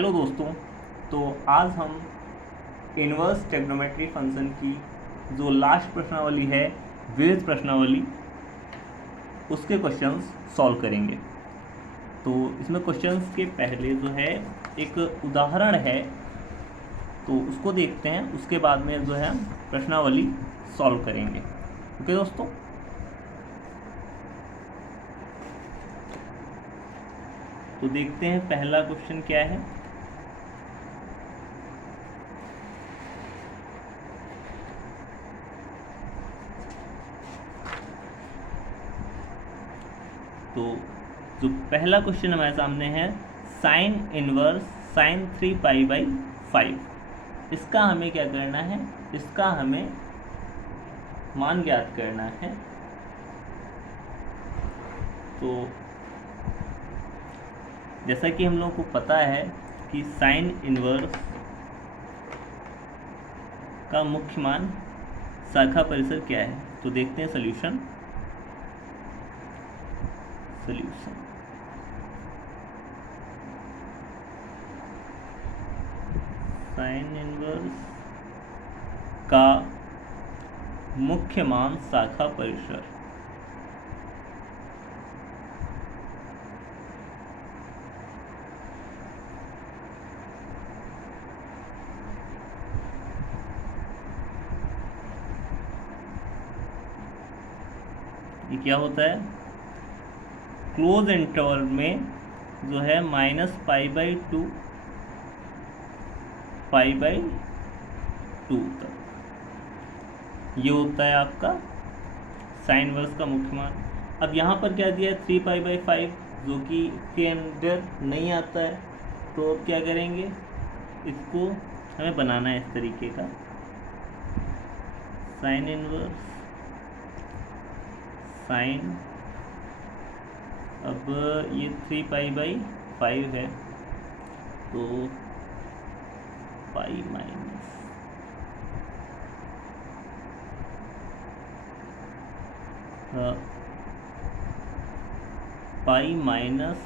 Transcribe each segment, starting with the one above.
Hello दोस्तों, तो आज हम इनवर्स ट्रिग्नोमेट्री फंक्शन की जो लास्ट प्रश्नावली है, वेज प्रश्नावली, उसके क्वेश्चंस सॉल्व करेंगे। तो इसमें क्वेश्चंस के पहले जो है एक उदाहरण है, तो उसको देखते हैं, उसके बाद में जो है प्रश्नावली सॉल्व करेंगे। ओके दोस्तों, तो देखते हैं पहला क्वेश्चन क्या है। तो जो पहला क्वेश्चन हमारे सामने है, साइन इनवर्स साइन 3π/5, इसका हमें क्या करना है, इसका हमें मान ज्ञात करना है। तो जैसा कि हम लोगों को पता है कि साइन इनवर्स का मुख्य मान शाखा परिसर क्या है, तो देखते हैं सॉल्यूशन। साइन इनवर्स का मुख्य मान शाखा परिसर ये क्या होता है, क्लोज इंटरवल में जो है -π/2 π/2 तक, ये होता है आपका साइन इनवर्स का मुख्य मान। अब यहाँ पर क्या दिया है, 3π/5, जो कि के अंदर नहीं आता है, तो अब क्या करेंगे, इसको हमें बनाना है इस तरीके का साइन इनवर्स साइन। अब ये 3π/5 है, तो पाई माइनस पाई माइनस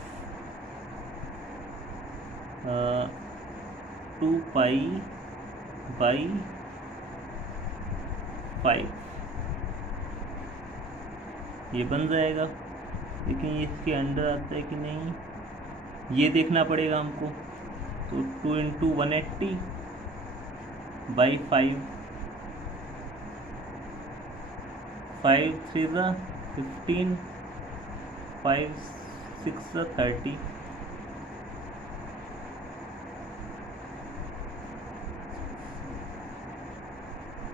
2π/5 ये बन जाएगा। लेकिन ये इसके अंडर आता है कि नहीं, ये देखना पड़ेगा हमको। तो 2 × 180/5, 5 3 15, 5 6 30,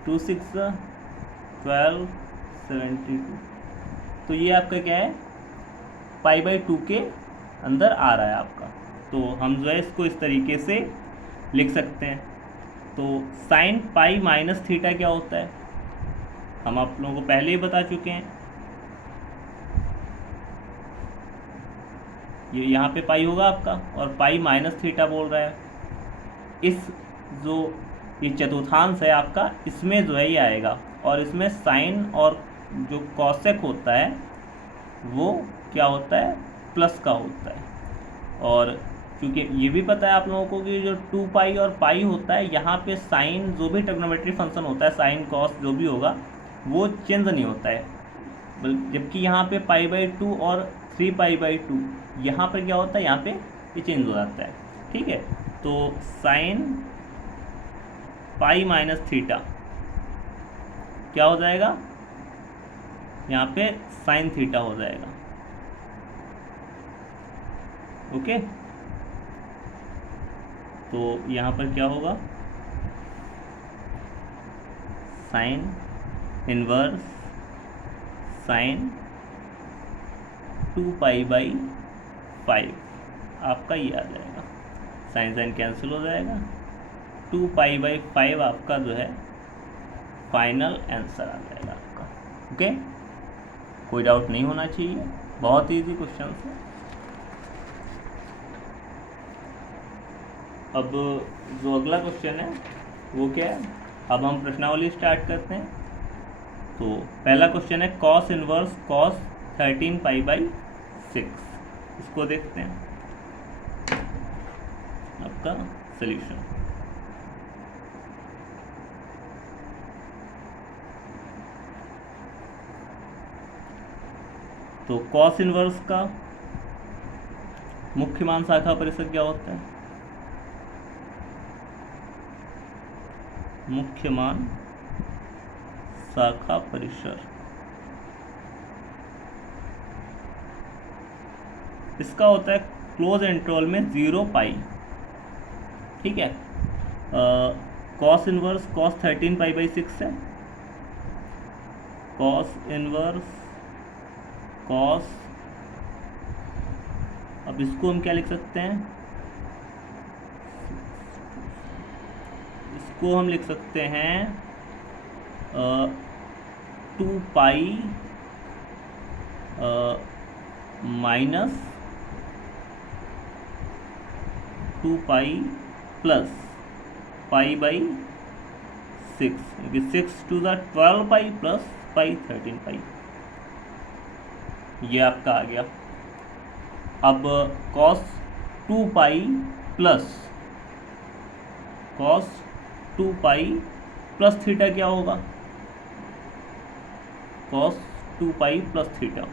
2 6 12 72। तो ये आपका क्या है, π/2 के अंदर आ रहा है आपका। तो हम जो है इसको इस तरीके से लिख सकते हैं। तो साइन पाई माइनस थीटा क्या होता है, हम आप लोगों को पहले ही बता चुके हैं। ये यहाँ पे पाई होगा आपका, और पाई माइनस थीटा बोल रहा है। इस जो ये चतुर्थांश है आपका, इसमें जो है ये आएगा, और इसमें साइन और जो कॉसेक होता है वो क्या होता है, प्लस का होता है। और क्योंकि ये भी पता है आप लोगों को कि जो 2π और पाई होता है, यहाँ पे साइन जो भी ट्रिग्नोमेट्री फंक्शन होता है, साइन कॉस जो भी होगा वो चेंज नहीं होता है, जबकि यहाँ पे π/2 और 3π/2 यहाँ पर क्या होता है, यहाँ पे ये चेंज हो जाता है। ठीक है, तो साइन पाई माइनस थीटा क्या हो जाएगा, यहाँ पे साइन थीटा हो जाएगा। ओके, तो यहाँ पर क्या होगा, साइन इनवर्स साइन 2π/5 आपका ये आ जाएगा, साइन साइन कैंसिल हो जाएगा, 2π/5 आपका जो है फाइनल आंसर आ जाएगा आपका। ओके, कोई डाउट नहीं होना चाहिए, बहुत इजी क्वेश्चन है। अब जो अगला क्वेश्चन है वो क्या है, अब हम प्रश्नावली स्टार्ट करते हैं। तो पहला क्वेश्चन है कॉस इनवर्स कॉस 13π/6, इसको देखते हैं। अब आपका सोल्यूशन। तो कॉस इनवर्स का मुख्य मान शाखा परिसर क्या होता है? मुख्य मान शाखा परिसर, इसका होता है क्लोज इंटरवल में 0 पाई। ठीक है, cos inverse cos 13 pi by 6 है। कॉस इनवर्स कॉस, अब इसको हम क्या लिख सकते हैं? इसको हम लिख सकते हैं 2 pi minus 2 pi plus pi by 6, 6 to the 12 pi plus pi 13 pi, ये आपका आ गया। अब cos 2 pi plus cos 2 pi plus theta क्या होगा? cos 2 पाई प्लस थीटा,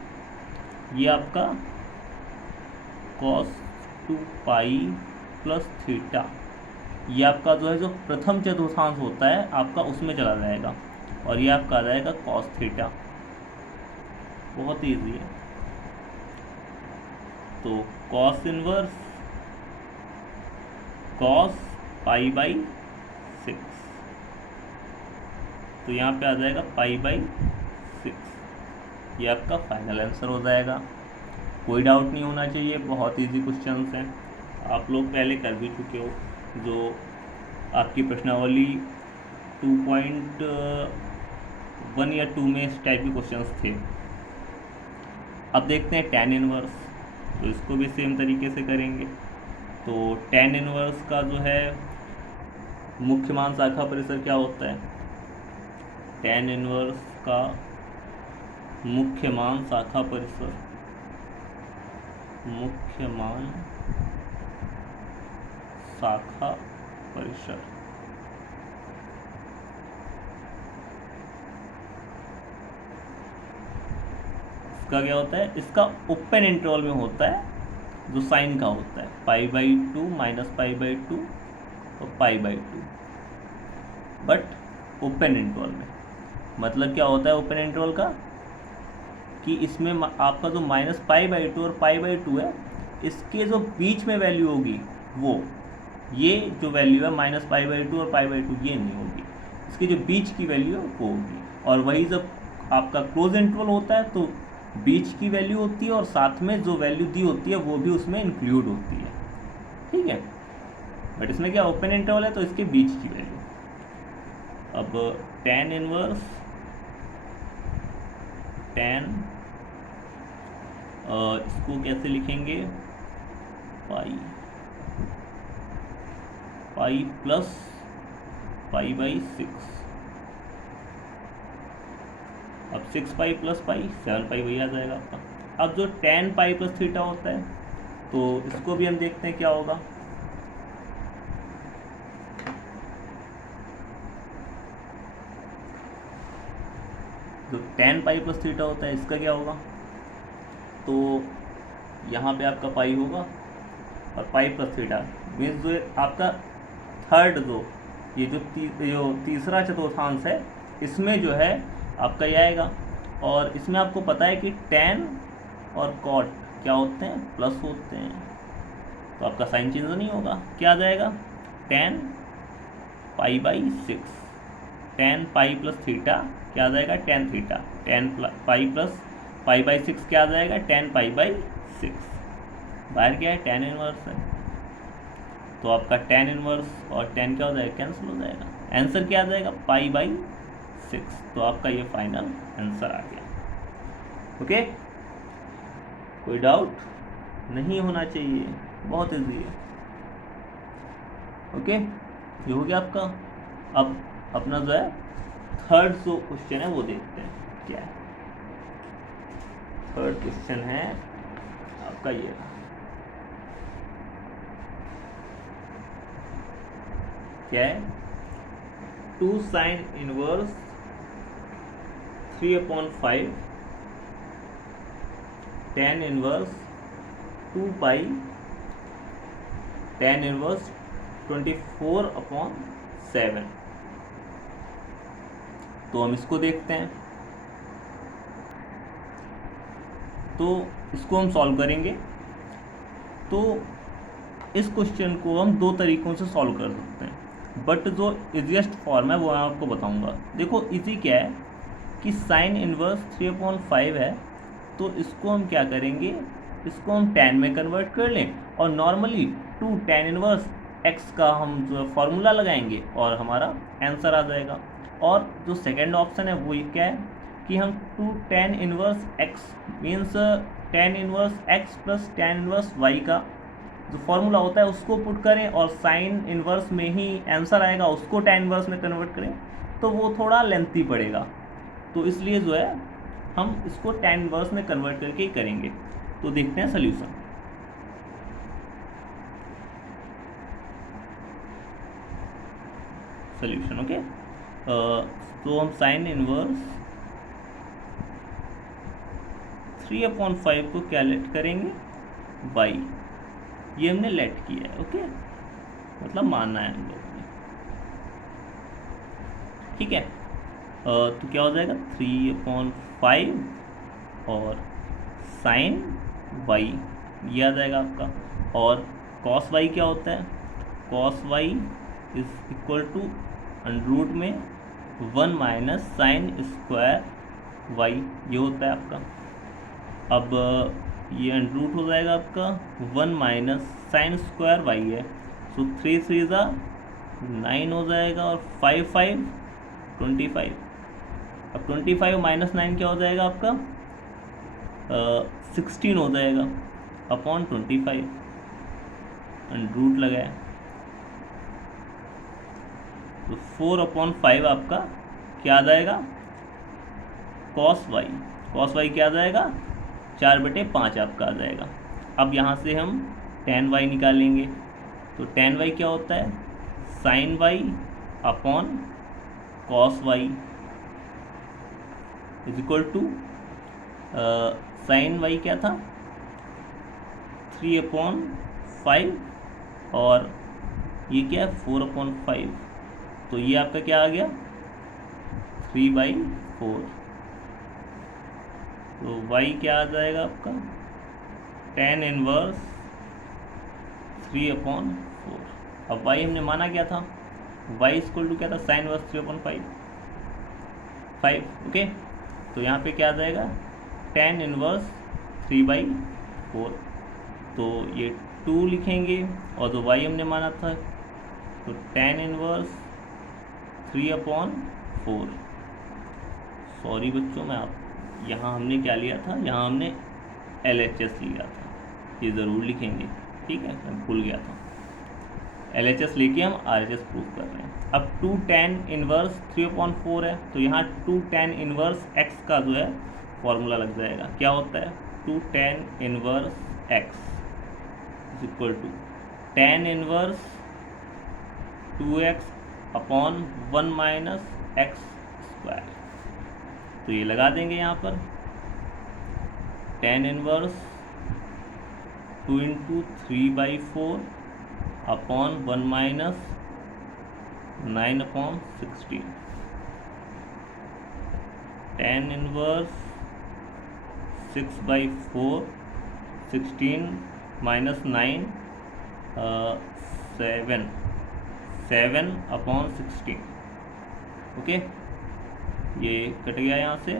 ये आपका cos 2 पाई प्लस थीटा, ये आपका जो है जो प्रथम चतुर्थांश होता है आपका उसमें चला जाएगा, और ये आपका आ जाएगा cos थीटा। बहुत ईजी है। तो cos inverse cos pi by 6, तो यहाँ पे आ जाएगा पाई बाई 6, ये आपका फाइनल आंसर हो जाएगा। कोई डाउट नहीं होना चाहिए, बहुत इजी क्वेश्चंस हैं, आप लोग पहले कर भी चुके हो। जो आपकी प्रश्नावली 2.1 या 2 में इस टाइप के क्वेश्चंस थे। अब देखते हैं tan इनवर्स, तो इसको भी सेम तरीके से करेंगे। तो tan इनवर्स का जो है मुख्य मान शाखा परिसर क्या होता है? tan इनवर्स का मुख्य मान शाखा परिसर, मुख्य मान शाखा परिसर, इसका क्या होता है? इसका ओपन इंटरवल में होता है, जो साइन का होता है pi by 2 minus pi by 2 और pi by 2, but open interval में। मतलब क्या होता है ओपन इंटरवल का? कि इसमें आपका जो माइनस पाई बाई 2 और पाई बाई 2 है, इसके जो बीच में वैल्यू होगी वो, ये जो वैल्यू है माइनस पाई बाई 2 और पाई बाई 2, ये नहीं होगी, इसके जो बीच की वैल्यू है वो होगी। और वही जब आपका क्लोज इंटरवल होता है तो बीच की वैल्यू होती है और साथ में जो वैल्यू दी होती है वो भी उसमें इंक्लूड होती है। ठीक है, बट इसमें क्या ओपन इंटरवल है तो इसके बीच की वैल्यू। अब tan इनवर्स, tan इसको कैसे लिखेंगे? पाई प्लस पाई बाई 6, अब 6 पाई प्लस पाई 7 पाई वही आ जाएगा आपका। अब जो tan पाई प्लस थीटा होता है, तो इसको भी हम देखते हैं क्या होगा। जो tan पाई प्लस थीटा होता है इसका क्या होगा? तो यहाँ पे आपका पाई होगा और पाई प्लस थीटा मीन्स जो आपका थर्ड, जो ये जो तीसरा चतुर्थांश है, इसमें जो है आपका ये आएगा। और इसमें आपको पता है कि tan और cot क्या होते हैं? प्लस होते हैं, तो आपका साइन चेंज नहीं होगा। क्या आ जाएगा? tan pi by 6, tan pi plus theta क्या आ जाएगा? tan theta, tan pi plus pi by 6 क्या आ जाएगा? tan pi by 6। बाहर क्या है? tan इनवर्स है, तो आपका tan इनवर्स और tan क्या हो जाएगा? कैंसिल हो जाएगा। आंसर क्या आ जाएगा? पाई बाई 6। तो आपका ये फाइनल आंसर आ गया। ओके, कोई डाउट नहीं होना चाहिए, बहुत इजी है। ओके, ये हो गया आपका। अब अपना जो है थर्ड जो क्वेश्चन है वो देखते हैं क्या है। थर्ड क्वेश्चन है आपका ये, क्या है, 2 साइन इनवर्स 3/5 tan इनवर्स 2 पाई tan इनवर्स 24/7। तो हम इसको देखते हैं। तो इसको हम सॉल्व करेंगे। तो इस क्वेश्चन को हम दो तरीक़ों से सॉल्व कर सकते हैं, बट जो इजीएस्ट फॉर्म है वो मैं आपको बताऊंगा। देखो इजी क्या है कि साइन इनवर्स 3/5 है, तो इसको हम क्या करेंगे, इसको हम tan में कन्वर्ट कर लें और नॉर्मली 2 tan इनवर्स x का हम जो फॉर्मूला लगाएंगे और हमारा आंसर आ जाएगा। और जो सेकंड ऑप्शन है वो क्या है कि हम 2 tan inverse x means tan inverse x plus tan inverse y का जो फॉर्मूला होता है उसको पुट करें और साइन इनवर्स में ही आंसर आएगा, उसको tan इनवर्स में कन्वर्ट करें, तो वो थोड़ा लेंथी पड़ेगा। तो इसलिए जो है हम इसको tan इनवर्स में कन्वर्ट करके ही करेंगे। तो देखते हैं सोल्यूशन। Solution okay. तो हम साइन इनवर्स 3/5 को क्या लेट करेंगे, y, ये हमने लेट किया है, ओके, मतलब मानना है हम लोगों ने, ठीक है। तो क्या हो जाएगा 3/5 और साइन y, ये आ जाएगा आपका। और cos y क्या होता है, cos y is equal to √ में 1 माइनस साइन स्क्वायर y, ये होता है आपका। अब ये √ हो जाएगा आपका 1 माइनस साइन स्क्वायर y है, सो 3 3 9 हो जाएगा और 5 5 25। अब 25 माइनस 9 क्या हो जाएगा आपका 16 हो जाएगा अपॉन 25, √ लगाए तो 4/5 आपका क्या आ जाएगा cos y, cos y क्या आ जाएगा 4/5 आपका आ जाएगा। अब यहाँ से हम tan y निकालेंगे, तो tan y क्या होता है sin y upon cos y is equal to sin y क्या था 3/5 और ये क्या है 4/5, तो ये आपका क्या आ गया 3/4। तो y क्या आ जाएगा आपका tan इनवर्स 3/4। अब y हमने माना क्या था, y इक्वल टू क्या था साइन इनवर्स 3/5, ओके। तो यहाँ पे क्या आ जाएगा tan इनवर्स 3/4, तो ये 2 लिखेंगे और जो y हमने माना था तो tan इनवर्स 3/4। सॉरी बच्चों, मैं आप यहाँ हमने क्या लिया था, यहाँ हमने LHS लिया था, ये ज़रूर लिखेंगे, ठीक है, मैं भूल गया था। LHS लेके हम RHS प्रूव कर रहे हैं। अब 2 tan इनवर्स 3/4 है, तो यहाँ 2 tan इनवर्स x का जो है फॉर्मूला लग जाएगा। क्या होता है 2 tan inverse x is equal to tan inverse 2x upon 1 minus x square. तो ये लगा देंगे यहाँ पर tan inverse 2 × 3/4 upon 1 minus 9/16। tan inverse 6/4 16 minus 9 7/16, okay. ये कट गया यहाँ से,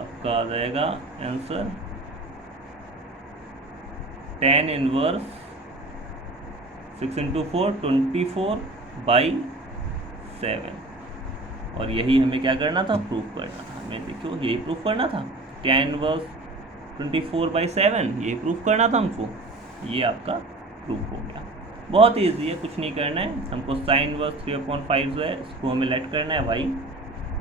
आपका आ जाएगा आंसर tan इनवर्स 6 × 4 24/7। और यही हमें क्या करना था, प्रूफ करना था। हमें देखो यही प्रूफ करना था, tan इनवर्स 24/7 यही प्रूफ करना था हमको। ये आपका प्रूफ हो गया। बहुत ईजी है, कुछ नहीं करना है हमको। साइन इनवर्स 3/5 जो है इसको हमें लेट करना है y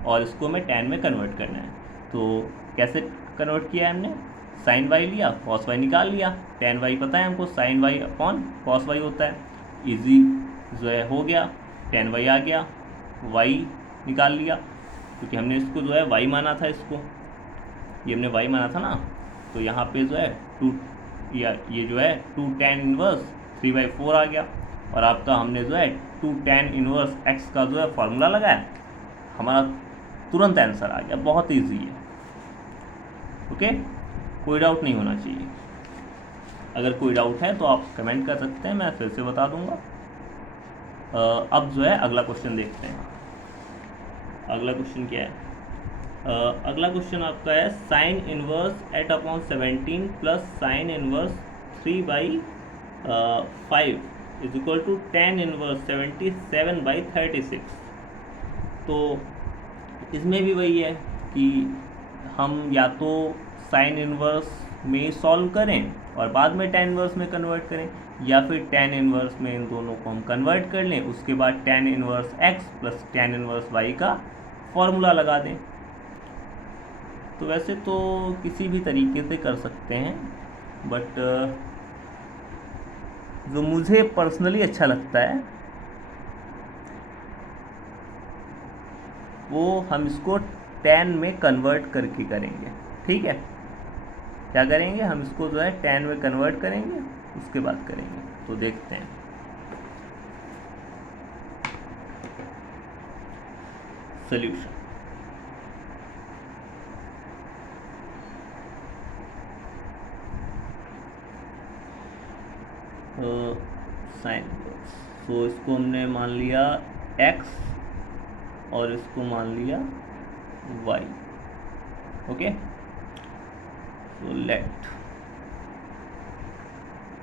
और इसको हमें tan में कन्वर्ट करना है। तो कैसे कन्वर्ट किया है हमने, साइन y लिया, cos y निकाल लिया, tan y पता है हमको, sine y upon cos y होता है। इजी जो है हो गया, tan y आ गया, y निकाल लिया क्योंकि हमने इसको जो है y माना था, इसको ये हमने y माना था ना। तो यहाँ पे जो है ये जो है 2 tan इनवर्स 3/4 आ गया, और आपका हमने जो है 2 tan इनवर्स x का जो है फार्मूला लगाया, हमारा तुरंत आंसर आ गया। बहुत ईजी है। ओके, कोई डाउट नहीं होना चाहिए। अगर कोई डाउट है तो आप कमेंट कर सकते हैं, मैं फिर से बता दूंगा। अब जो है अगला क्वेश्चन देखते हैं। अगला क्वेश्चन क्या है? अगला क्वेश्चन आपका है sine inverse 8/17 plus sine inverse 3/5 is equal to tan inverse 77/36। तो इसमें भी वही है कि हम या तो साइन इनवर्स में सॉल्व करें और बाद में tan इनवर्स में कन्वर्ट करें, या फिर tan इनवर्स में इन दोनों को हम कन्वर्ट कर लें, उसके बाद tan inverse x plus tan inverse y का फॉर्मूला लगा दें। तो वैसे तो किसी भी तरीके से कर सकते हैं, बट जो मुझे पर्सनली अच्छा लगता है वो हम इसको tan में कन्वर्ट करके करेंगे। ठीक है, क्या करेंगे? हम इसको जो है tan में कन्वर्ट करेंगे, उसके बाद करेंगे। तो देखते हैं। सॉल्यूशन साइन इनवर्स, तो इसको हमने मान लिया x और इसको मान लिया y। Okay, so let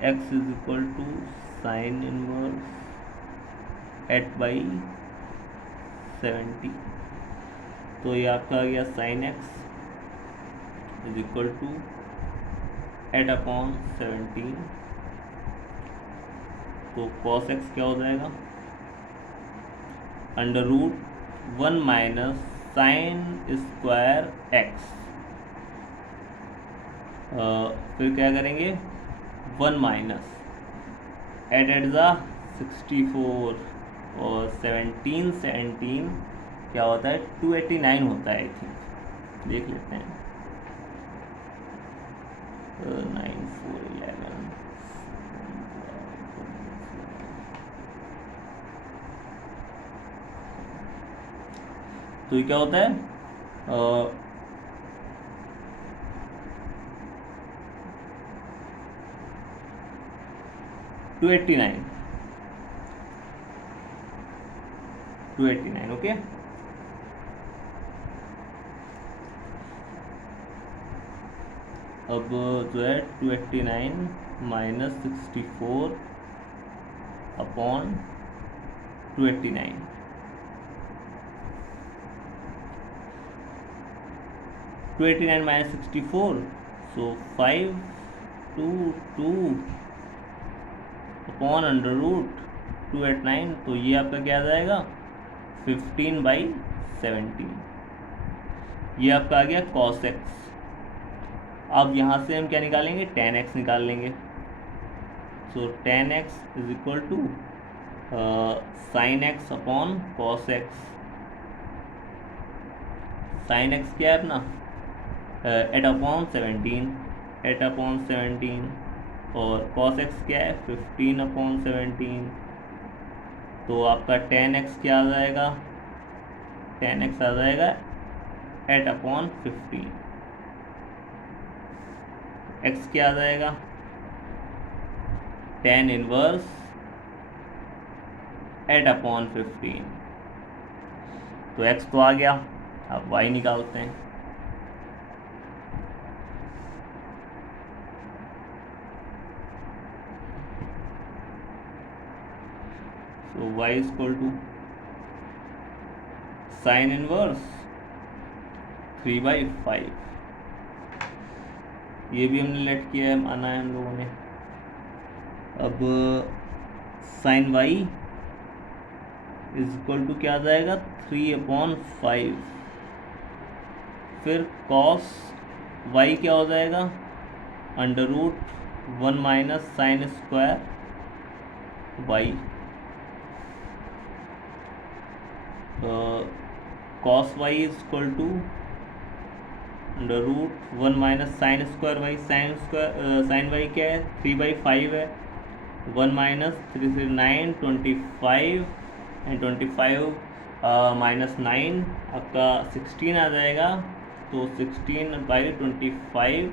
x is equal to sin inverse 8/70। तो ये आपका आ गया sin x is equal to 8/17। तो cos x क्या हो जाएगा? √1 माइनस साइन स्क्वायर x। फिर क्या करेंगे? 1 माइनस एट ज़ा 64 और 17 क्या होता है? 289 होता है। आई थिंक देख लेते हैं। 9 4 11। तो ये क्या होता है? 289। ओके, अब जो है 289 माइनस 64 अपॉन 289। 289 माइनस 64, सो 522 अपॉन √289। तो ये आपका क्या आ जाएगा? 15/17। ये आपका आ गया cos x। अब यहाँ से हम क्या निकालेंगे? tan x निकाल लेंगे। So tan x is equal to sine x upon cos x। Sine x क्या है अपना? 8/17, 8/17, और cos x क्या है? 15/17। तो आपका tan x क्या आ जाएगा? tan x आ जाएगा 8/15। x क्या आ जाएगा? tan inverse 8/15। तो x तो आ गया, अब y निकालते हैं। तो y is equal to sine inverse 3/5। ये भी हमने लेट किया है, माना है हम लोगों ने। अब sine y is equal to क्या आ जाएगा? 3/5। फिर cos y क्या हो जाएगा? √1 minus sine square y। Cos y is equal to under root 1 minus sine square y, sine y क्या है 3/5 है, 1 माइनस 3 से 9 25 एंड 25 माइनस 9 आपका 16 आ जाएगा। तो 16/25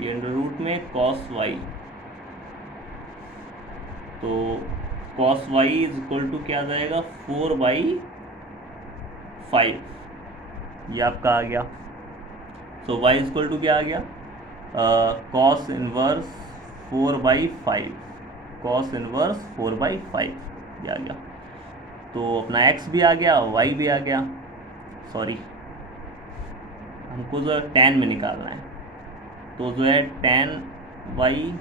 ये अंडर रूट में कॉस वाई, तो cos y is equal to क्या आ जाएगा 4/5, ये आपका आ गया। So y is equal to क्या आ गया कॉस इनवर्स 4/5, कॉस इनवर्स 4/5 ये आ गया। तो अपना एक्स भी आ गया, वाई भी आ गया, सॉरी हमको जो है tan में निकालना है, तो जो है tan y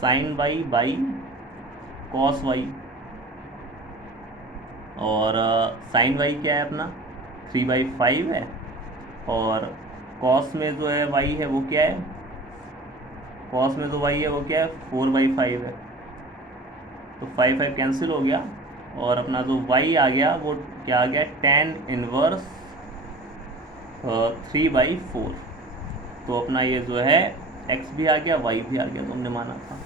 sine y by cos y, और साइन वाई क्या है अपना 3/5 है, और कॉस में जो है वाई है वो क्या है, कॉस में जो वाई है वो क्या है 4/5 है, तो 5 कैंसिल हो गया, और अपना जो वाई आ गया वो क्या आ गया tan इनवर्स 3/4। तो अपना ये जो है x भी आ गया, y भी आ गया, तो हमने माना था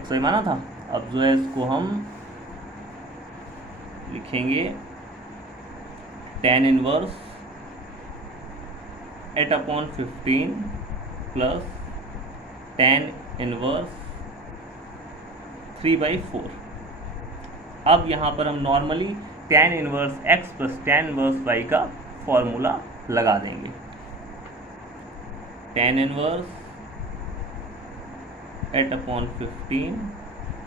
x y माना था। अब जो है इसको हम लिखेंगे tan inverse 8/15 plus tan inverse 3/4। अब यहाँ पर हम normally tan inverse x plus tan inverse y का फॉर्मूला लगा देंगे। tan inverse 8/15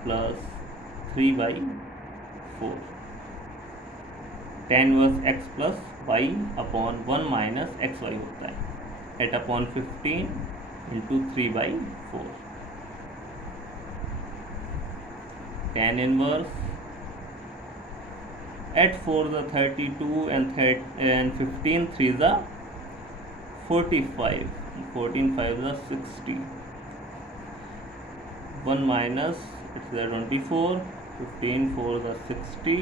plus 3/4, tan inverse x plus y upon 1 minus x y होता है 8/15 into 3/4। tan inverse 8 4 the 32 and 15 3 the 45, 14 5 the 60, 1 minus it's the 24, 15 4 the 60,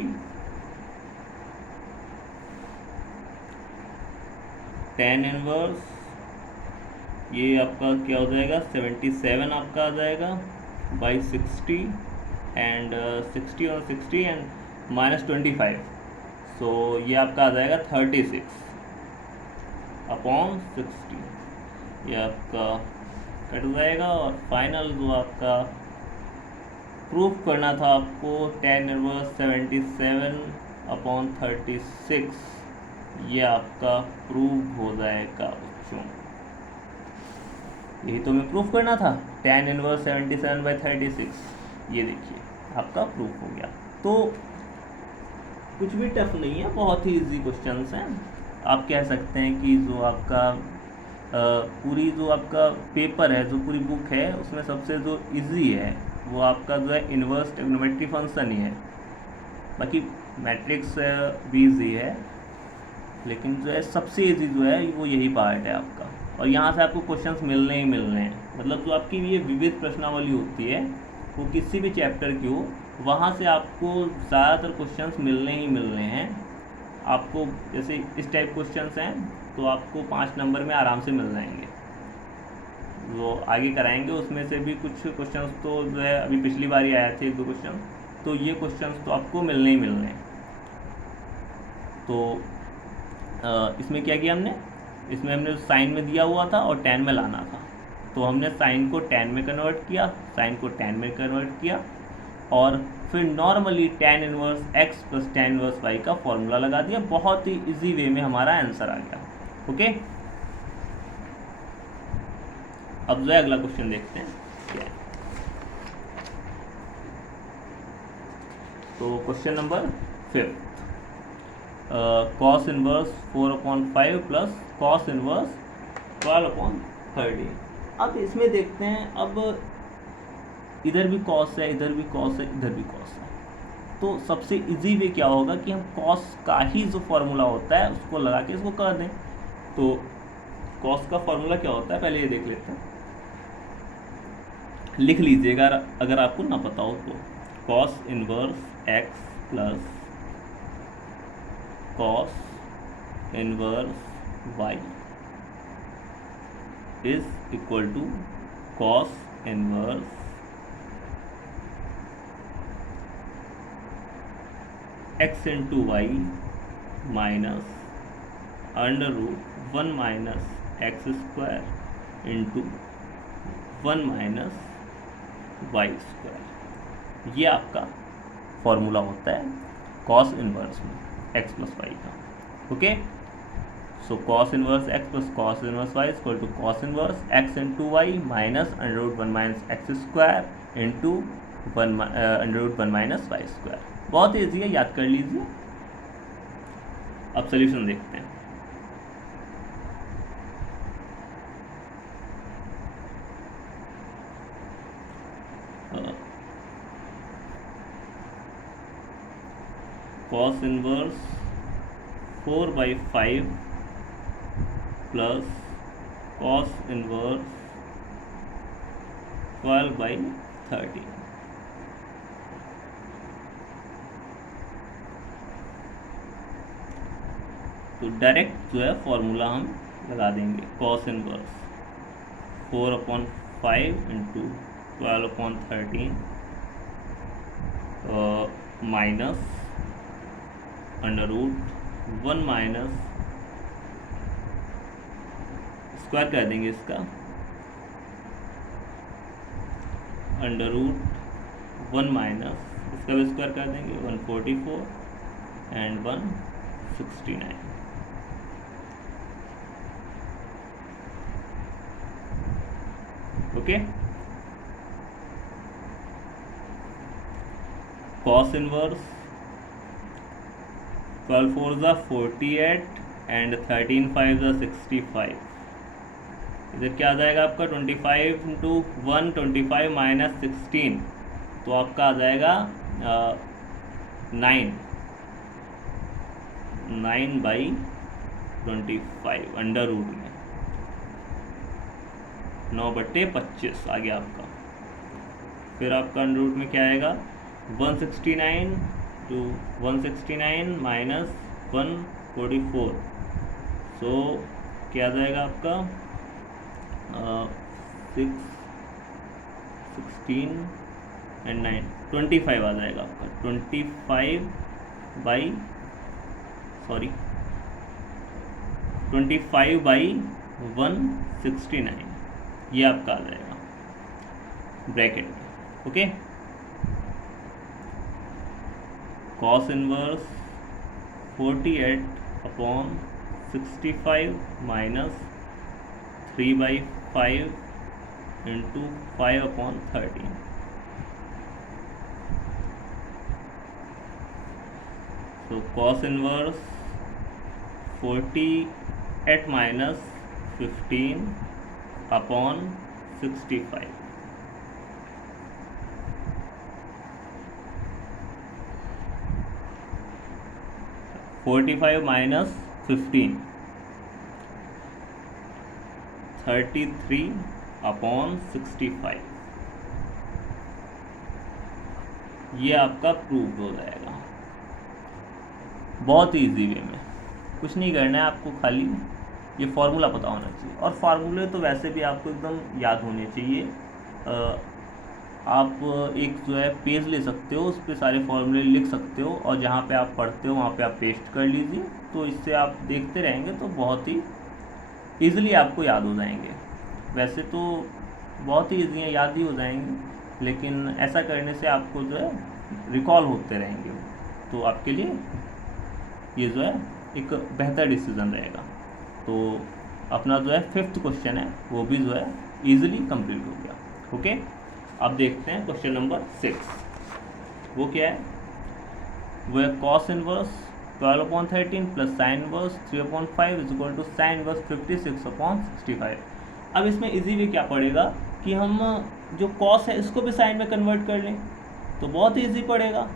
tan inverse ये आपका क्या हो जाएगा 77 आपका आ जाएगा बाई 60 एंड 60 और 60 एंड माइनस 25, सो ये आपका आ जाएगा 36 अपॉन 60, ये आपका कट जाएगा। और फाइनल जो आपका प्रूफ करना था आपको tan इनवर्स 77/36, ये आपका प्रूव हो जाएगा बच्चों। यही तो हमें प्रूफ करना था tan इनवर्स 77/36, ये देखिए आपका प्रूफ हो गया। तो कुछ भी टफ नहीं है, बहुत ही इजी क्वेश्चंस हैं। आप कह सकते हैं कि जो आपका पूरी जो आपका पेपर है, जो पूरी बुक है, उसमें सबसे जो इजी है वो आपका जो है इन्वर्स ट्रिग्नोमेट्री फंक्शन ही है। बाकी मैट्रिक्स भी इजी है, लेकिन जो है सबसे इजी जो है वो यही पार्ट है आपका। और यहाँ से आपको क्वेश्चंस मिलने ही मिलने हैं, मतलब जो आपकी ये विविध प्रश्नावली होती है वो किसी भी चैप्टर की हो, वहाँ से आपको ज़्यादातर क्वेश्चंस मिलने ही मिलने हैं। आपको जैसे इस टाइप क्वेश्चंस हैं तो आपको 5 नंबर में आराम से मिल जाएंगे। वो आगे कराएंगे उसमें से भी कुछ क्वेश्चंस तो जो है अभी पिछली बार ही आए थे 1-2 क्वेश्चन, तो ये क्वेश्चंस तो आपको मिलने ही मिलने हैं। तो इसमें क्या किया हमने, इसमें हमने साइन में दिया हुआ था और tan में लाना था, तो हमने साइन को tan में कन्वर्ट किया, साइन को tan में कन्वर्ट किया, और फिर normally tan inverse x plus tan inverse y का फॉर्मूला लगा दिया। बहुत ही इजी वे में हमारा आंसर आ गया। ओके, अब जो है अगला क्वेश्चन देखते हैं क्या है। तो question number 5, cos inverse 4/5 plus cos inverse 12/30। अब इसमें देखते हैं, अब इधर भी कॉस है, इधर भी कॉस है, इधर भी कॉस है, तो सबसे इजी वे क्या होगा कि हम कॉस का ही जो फॉर्मूला होता है उसको लगा के इसको कर दें। तो कॉस का फॉर्मूला क्या होता है पहले ये देख लेते हैं, लिख लीजिएगा अगर आपको ना पता हो तो। Cos inverse x plus cos inverse y is equal to cos inverse x into y minus under root 1 minus x square into 1 minus y square. ये आपका फॉर्मूला होता है कॉस इनवर्स में x प्लस वाई का। Okay, so cos inverse x plus cos inverse y equal to cos inverse x into y minus under root 1 minus x square into under root 1 minus y square. बहुत easy है, याद कर लीजिए। अब solution देखते हैं। Cos inverse 4/5 plus cos inverse 12/13। तो direct जो है फॉर्मूला हम लगा देंगे। Cos inverse 4/5 into 12/13 minus under root 1 minus square कर देंगे इसका अंडर रूट 1 माइनस इसका भी स्क्वायर कर देंगे 144 एंड 169। ओके, कॉस इनवर्स 12 4 ज़ा 48 एंड 13 5 ज़ा 65। इधर क्या आ जाएगा आपका 25 इंटू 1 25 माइनस 16, तो आपका आ जाएगा 9/25 अंडर रूट में 9/25 आ गया आपका। फिर आपका अंडर रूट में क्या आएगा 169 टू 169 माइनस 144, सो क्या आ जाएगा आपका 6 16 एंड 9 25 आ जाएगा आपका 25 बाई 169, ये आपका आ जाएगा ब्रैकेट में। Okay, cos inverse 48/65 minus 3/5 into 5/13। तो कॉस इनवर्स 48 माइनस 15/65। (45 माइनस 15) 33/65। ये आपका प्रूव हो जाएगा बहुत इजी वे में। कुछ नहीं करना है आपको, खाली ये फार्मूला पता होना चाहिए। और फार्मूले तो वैसे भी आपको एकदम याद होने चाहिए। आप एक जो है पेज ले सकते हो, उस पर सारे फार्मूले लिख सकते हो, और जहाँ पे आप पढ़ते हो वहाँ पे आप पेस्ट कर लीजिए। तो इससे आप देखते रहेंगे तो बहुत ही ईज़िली आपको याद हो जाएंगे। वैसे तो बहुत ही ईजी है, याद ही हो जाएंगे, लेकिन ऐसा करने से आपको जो है रिकॉल होते रहेंगे, तो आपके लिए ये जो है एक बेहतर डिसीजन रहेगा। तो अपना जो है 5th क्वेश्चन है वो भी जो है ईजिली कंप्लीट हो गया। ओके, अब देखते हैं क्वेश्चन नंबर 6। वो क्या है, वो है cos inverse 12/13 plus sine inverse 3/5 is equal to sine inverse 56/65। अब इसमें इजी वे क्या पड़ेगा कि हम जो कॉस है इसको भी साइन में कन्वर्ट कर लें, तो बहुत ईजी पड़ेगा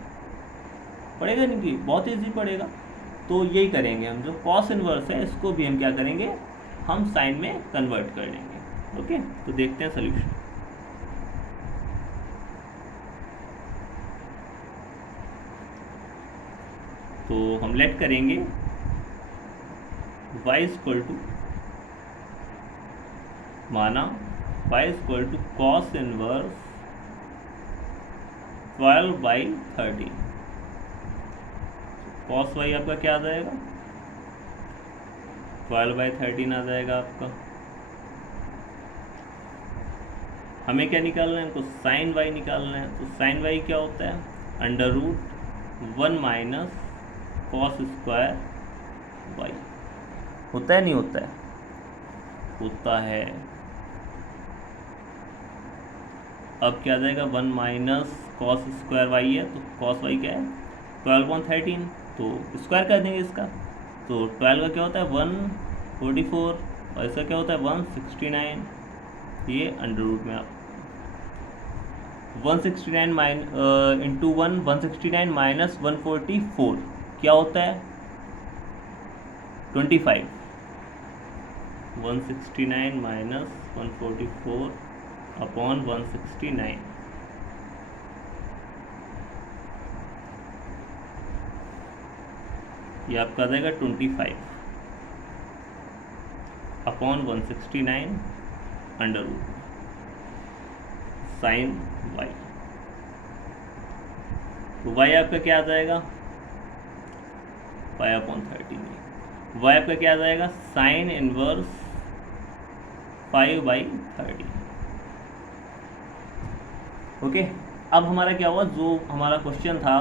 नहीं कि बहुत ईजी पड़ेगा। तो यही करेंगे हम, जो कॉस इनवर्स है इसको भी हम क्या करेंगे, हम साइन में कन्वर्ट कर लेंगे। ओके, तो देखते हैं सोल्यूशन। तो हम लेट करेंगे y इक्वल टू, माना y equal to cos inverse 12/13। Cos y आपका क्या आ जाएगा, 12/13 आ जाएगा आपका। हमें क्या निकालना है, हमको साइन y निकालना है। तो साइन y क्या होता है, √1 माइनस कॉस स्क्वायर y। होता है नहीं होता है, होता है। अब क्या आ जाएगा, 1 माइनस कॉस स्क्वायर y है, तो कॉस y क्या है 12/13, तो स्क्वायर कर देंगे इसका। तो 12 का क्या होता है 144, और इसका क्या होता है 169। ये अंडर रूट में आप 169 इंटू 169 माइनस 144 क्या होता है 25। 169 माइनस 144 अपॉन 169, ये आपका आ जाएगा 25 upon 169 under root sine y। तो y आपका क्या आ जाएगा, y/13, y आपका क्या आ जाएगा साइन इनवर्स 5/13। ओके, अब हमारा क्या हुआ, जो हमारा क्वेश्चन था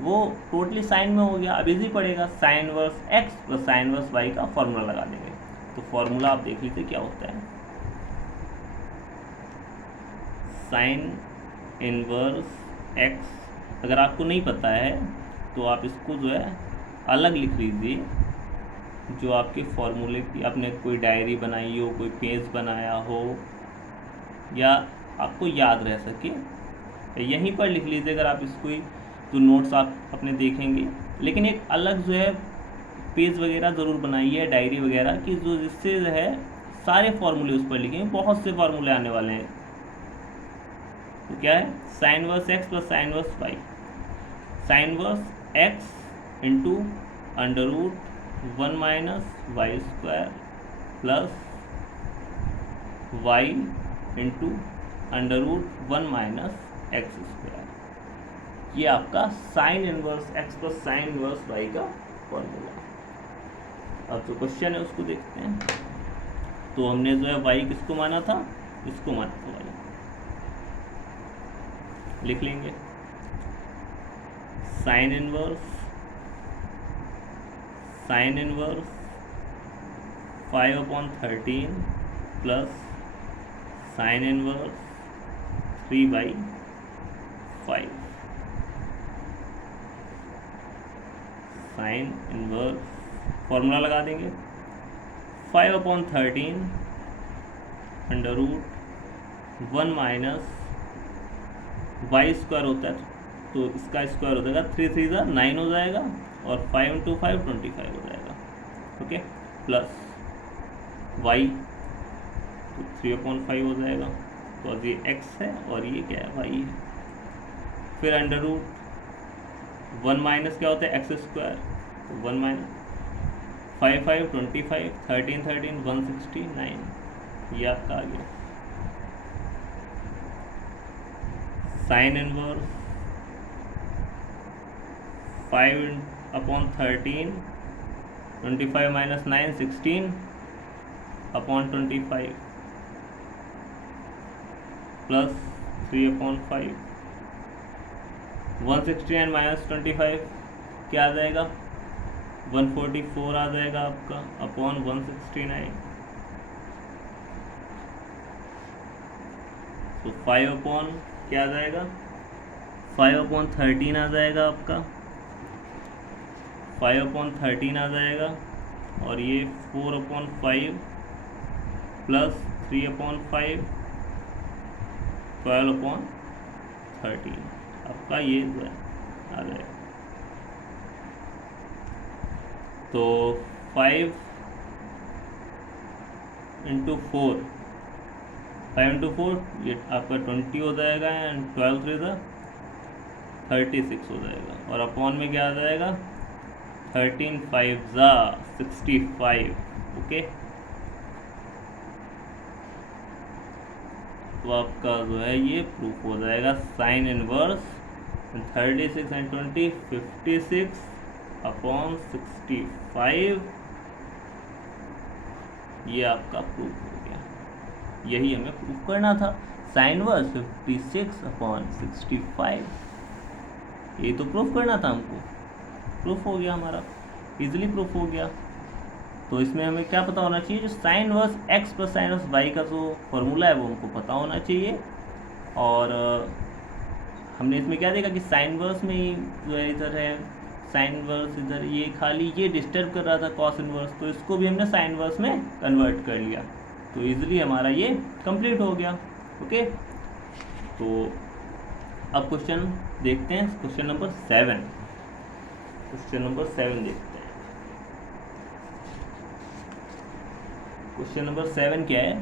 वो टोटली साइन में हो गया। अब इजी पड़ेगा, sign inverse x plus sine inverse y का फॉर्मूला लगा देंगे। तो फॉर्मूला आप देख लीजिए क्या होता है, साइन इनवर्स x। अगर आपको नहीं पता है तो आप इसको जो है अलग लिख लीजिए, जो आपके फॉर्मूले की आपने कोई डायरी बनाई हो, कोई पेज बनाया हो, या आपको याद रह सके, यहीं पर लिख लीजिए। अगर आप इसको जो नोट्स आप अपने देखेंगे, लेकिन एक अलग जो है पेज वगैरह ज़रूर बनाइए, डायरी वगैरह की, जो जिससे जो है सारे फार्मूले उस पर लिखेंगे। बहुत से फार्मूले आने वाले हैं। तो क्या है sine inverse x plus sine inverse y। Sine inverse x into under root 1 minus y square plus y into under root 1 minus x square. ये आपका sine inverse x plus sine inverse y का formula. अब जो question है उसको देखते हैं। तो हमने जो है y किसको माना था, इसको माना था y। लिख लेंगे sine inverse 5/13 plus sine inverse 3/5। Sine inverse formula लगा देंगे 5/13 under root 1 minus y square होता है, तो इसका स्क्वायर हो जाएगा 3 3 9 हो जाएगा, और 5 इंटू 5 25 हो जाएगा। ओके, प्लस वाई तो 3/5 हो जाएगा। तो अब ये x है और ये क्या है y है। फिर अंडर रूट 1 माइनस क्या होता है एक्स स्क्वायर, तो 1 माइनस 5 5 25 13 13 169, ये आपका आ गया। Sign inverse 5/13 25 minus 9 16 upon 25 plus 3/5 169 minus 25 क्या आ जाएगा 144 आ जाएगा आपका अपॉन 169। तो 5 क्या आ जाएगा 5/13 आ जाएगा आपका, 5/13 आ जाएगा, और ये 4/5 प्लस 3/5 12/13 आपका ये आ जाएगा। तो 5 इंटू 4 ये आपका 20 हो जाएगा, एंड 12 3 36 हो जाएगा, और अपॉन में क्या आ जाएगा 13 5 जा 65। ओके, तो आपका जो है ये प्रूफ हो जाएगा साइन इनवर्स 36 एंड 20 56 अपॉन 65। ये आपका प्रूफ हो गया। यही हमें प्रूफ करना था, साइन वर्स 56 अपॉन 65। ये तो प्रूफ करना था हमको, प्रूफ हो गया हमारा, इजीली प्रूफ हो गया। तो इसमें हमें क्या पता होना चाहिए, जो sine inverse x plus sine inverse y का जो फॉर्मूला है वो हमको पता होना चाहिए। और हमने इसमें क्या देखा कि साइन वर्स में ही जो है इधर है साइन वर्स, इधर ये खाली ये डिस्टर्ब कर रहा था कॉस इनवर्स, तो इसको भी हमने साइन वर्स में कन्वर्ट कर लिया, तो इजीली हमारा ये कंप्लीट हो गया। ओके, तो अब क्वेश्चन देखते हैं, क्वेश्चन नंबर 7। क्वेश्चन नंबर 7 देखते हैं। क्वेश्चन नंबर 7 क्या है,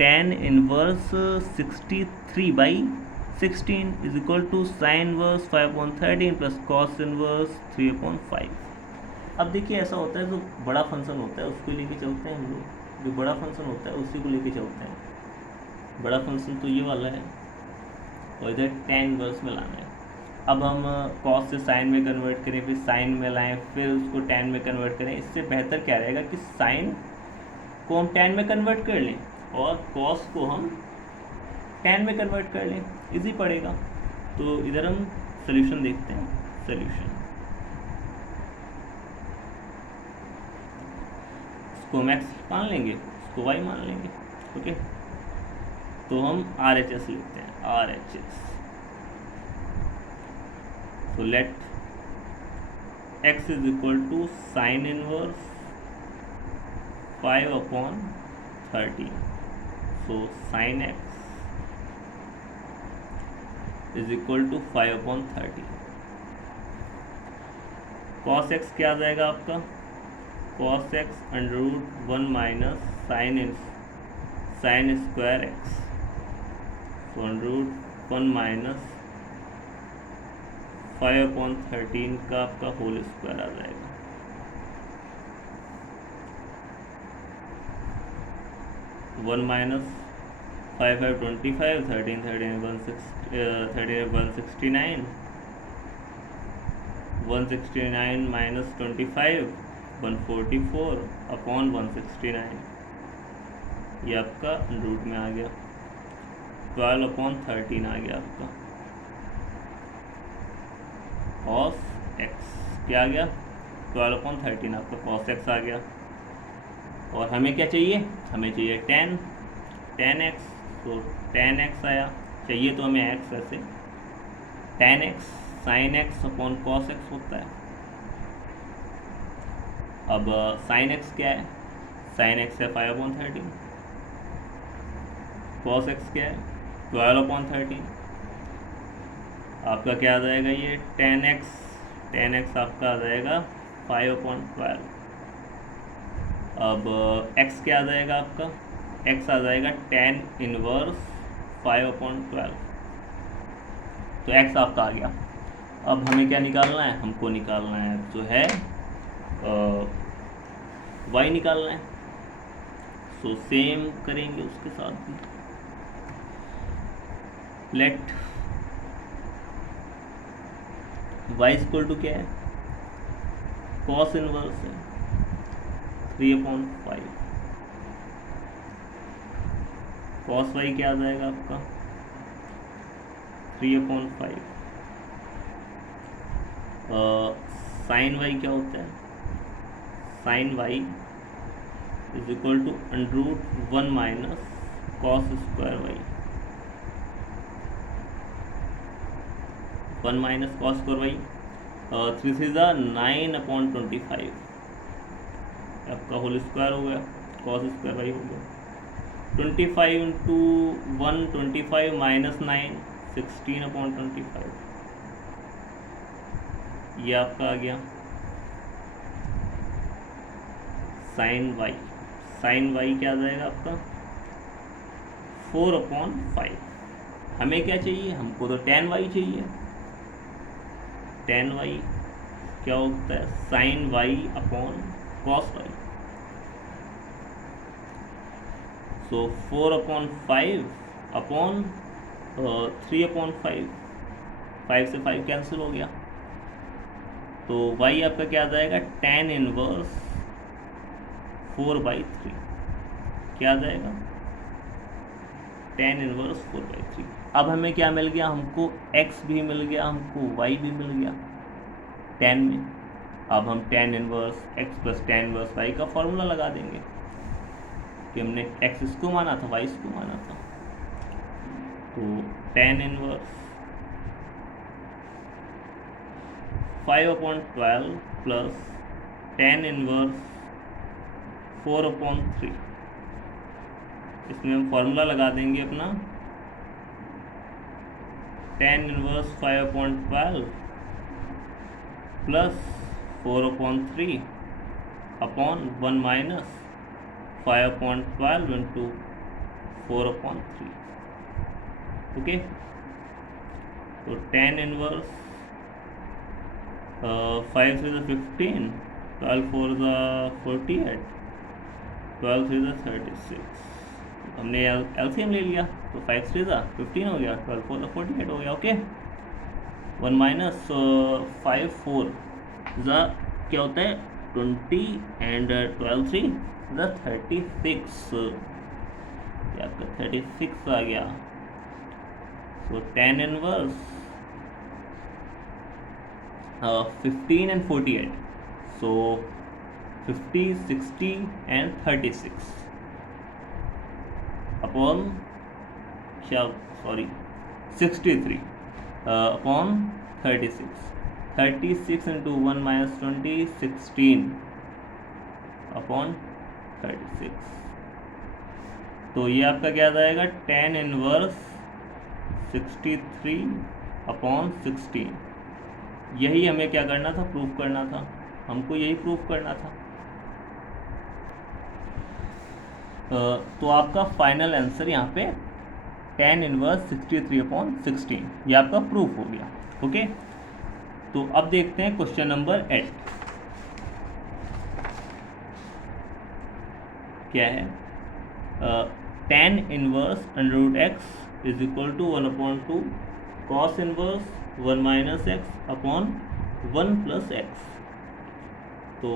tan inverse 63/16 is equal to sine inverse 5/13 plus cos inverse 3/5। अब देखिए ऐसा होता है, जो बड़ा फंक्शन होता है उसको लेके चलते हैं हम लोग, जो बड़ा फंक्शन होता है उसी को लेके चलते हैं। बड़ा फंक्शन तो ये वाला है और इधर tan इनवर्स में लाना है। अब हम कॉस से साइन में कन्वर्ट करें, फिर साइन में लाएं, फिर उसको tan में कन्वर्ट करें। इससे बेहतर क्या रहेगा कि साइन को हम tan में कन्वर्ट कर लें और कॉस को हम tan में कन्वर्ट कर लें, इजी पड़ेगा। तो इधर हम सोल्यूशन देखते हैं। सोल्यूशन, इसको हम x मान लेंगे, इसको y मान लेंगे। ओके, तो हम RHS लिखते हैं, RHS। तो let x is equal to sine inverse 5/13। So sine x is equal to 5/13। Cos x क्या आ जाएगा आपका, cos x √1 minus sine square x, तो √1 माइनस 5/13 का आपका होल स्क्वायर आ जाएगा। वन माइनस 5 5 25, 13 13 169, 169 माइनस 25 144 अपॉन 169, ये आपका रूट में आ गया। 12/13 आ गया आपका cos x, क्या आ गया 12/13 आपका cos x आ गया। और हमें क्या चाहिए, हमें चाहिए tan x, तो tan x आया, चाहिए तो हमें x, ऐसे tan x sin x upon cos x होता है। अब sin x क्या है, sin x है 5/13, cos x क्या है 12/13, आपका क्या आ जाएगा, ये tan x आपका आ जाएगा 5/12। अब x क्या आ जाएगा आपका, x आ जाएगा tan इनवर्स 5/12, तो x आपका आ गया। अब हमें क्या निकालना है, हमको निकालना है जो है y निकालना है। सो सेम करेंगे उसके साथ भी, लेट y इक्वल टू क्या है, कॉस इनवर्स है 3/5, कॉस y क्या आ जाएगा आपका 3/5। साइन y क्या होता है, sine y is equal to √1 minus cos square y, 1 minus cos square y, 3 3 9/25 आपका होल स्क्वायर हो गया, कॉस स्क्वायर y हो गया। 25 इंटू 1 25 माइनस 9 16/25, ये आपका आ गया साइन y। साइन y क्या आ जाएगा आपका 4/5। हमें क्या चाहिए, हमको तो tan y चाहिए। tan y क्या होता है sine y upon cos y. So 4/5 upon 3/5, 5 से 5 कैंसिल हो गया, तो y आपका क्या आ जाएगा tan इनवर्स 4/3, क्या आ जाएगा tan इनवर्स 4/3। अब हमें क्या मिल गया, हमको x भी मिल गया, हमको y भी मिल गया tan में। अब हम tan inverse x plus tan inverse y का फॉर्मूला लगा देंगे कि हमने x इसको माना था, y इसको माना था। तो tan inverse 5/12 plus tan inverse 4/3, इसमें हम फॉर्मूला लगा देंगे अपना tan inverse 5/12 plus 4/3 upon 1 minus 5/12 into 4/3। Okay, तो tan इनवर्स 5 3 15, 12 4 48, 12 3 36, हमने एलसीएम ले लिया, तो 5 3 15 हो गया, 12 4 48 हो गया। ओके, 1 माइनस 5 4 क्या होता है 20 एंड 12 3 36, ये आपका 36 आ गया। सो tan inverse 15 and 48, so 50 60 and 36 upon क्या 63 अपॉन 36 इंटू 1 माइनस 20 16 अपॉन 36। तो ये आपका क्या आ जाएगा tan इनवर्स 63 अपॉन 16। यही हमें क्या करना था, प्रूफ करना था, हमको यही प्रूफ करना था। तो आपका फाइनल आंसर यहाँ पे tan इनवर्स 63/16, ये आपका प्रूफ हो गया। ओके, तो अब देखते हैं क्वेश्चन नंबर 8 क्या है। tan inverse √x is equal to 1/2 cos inverse 1 minus x upon 1 plus x. तो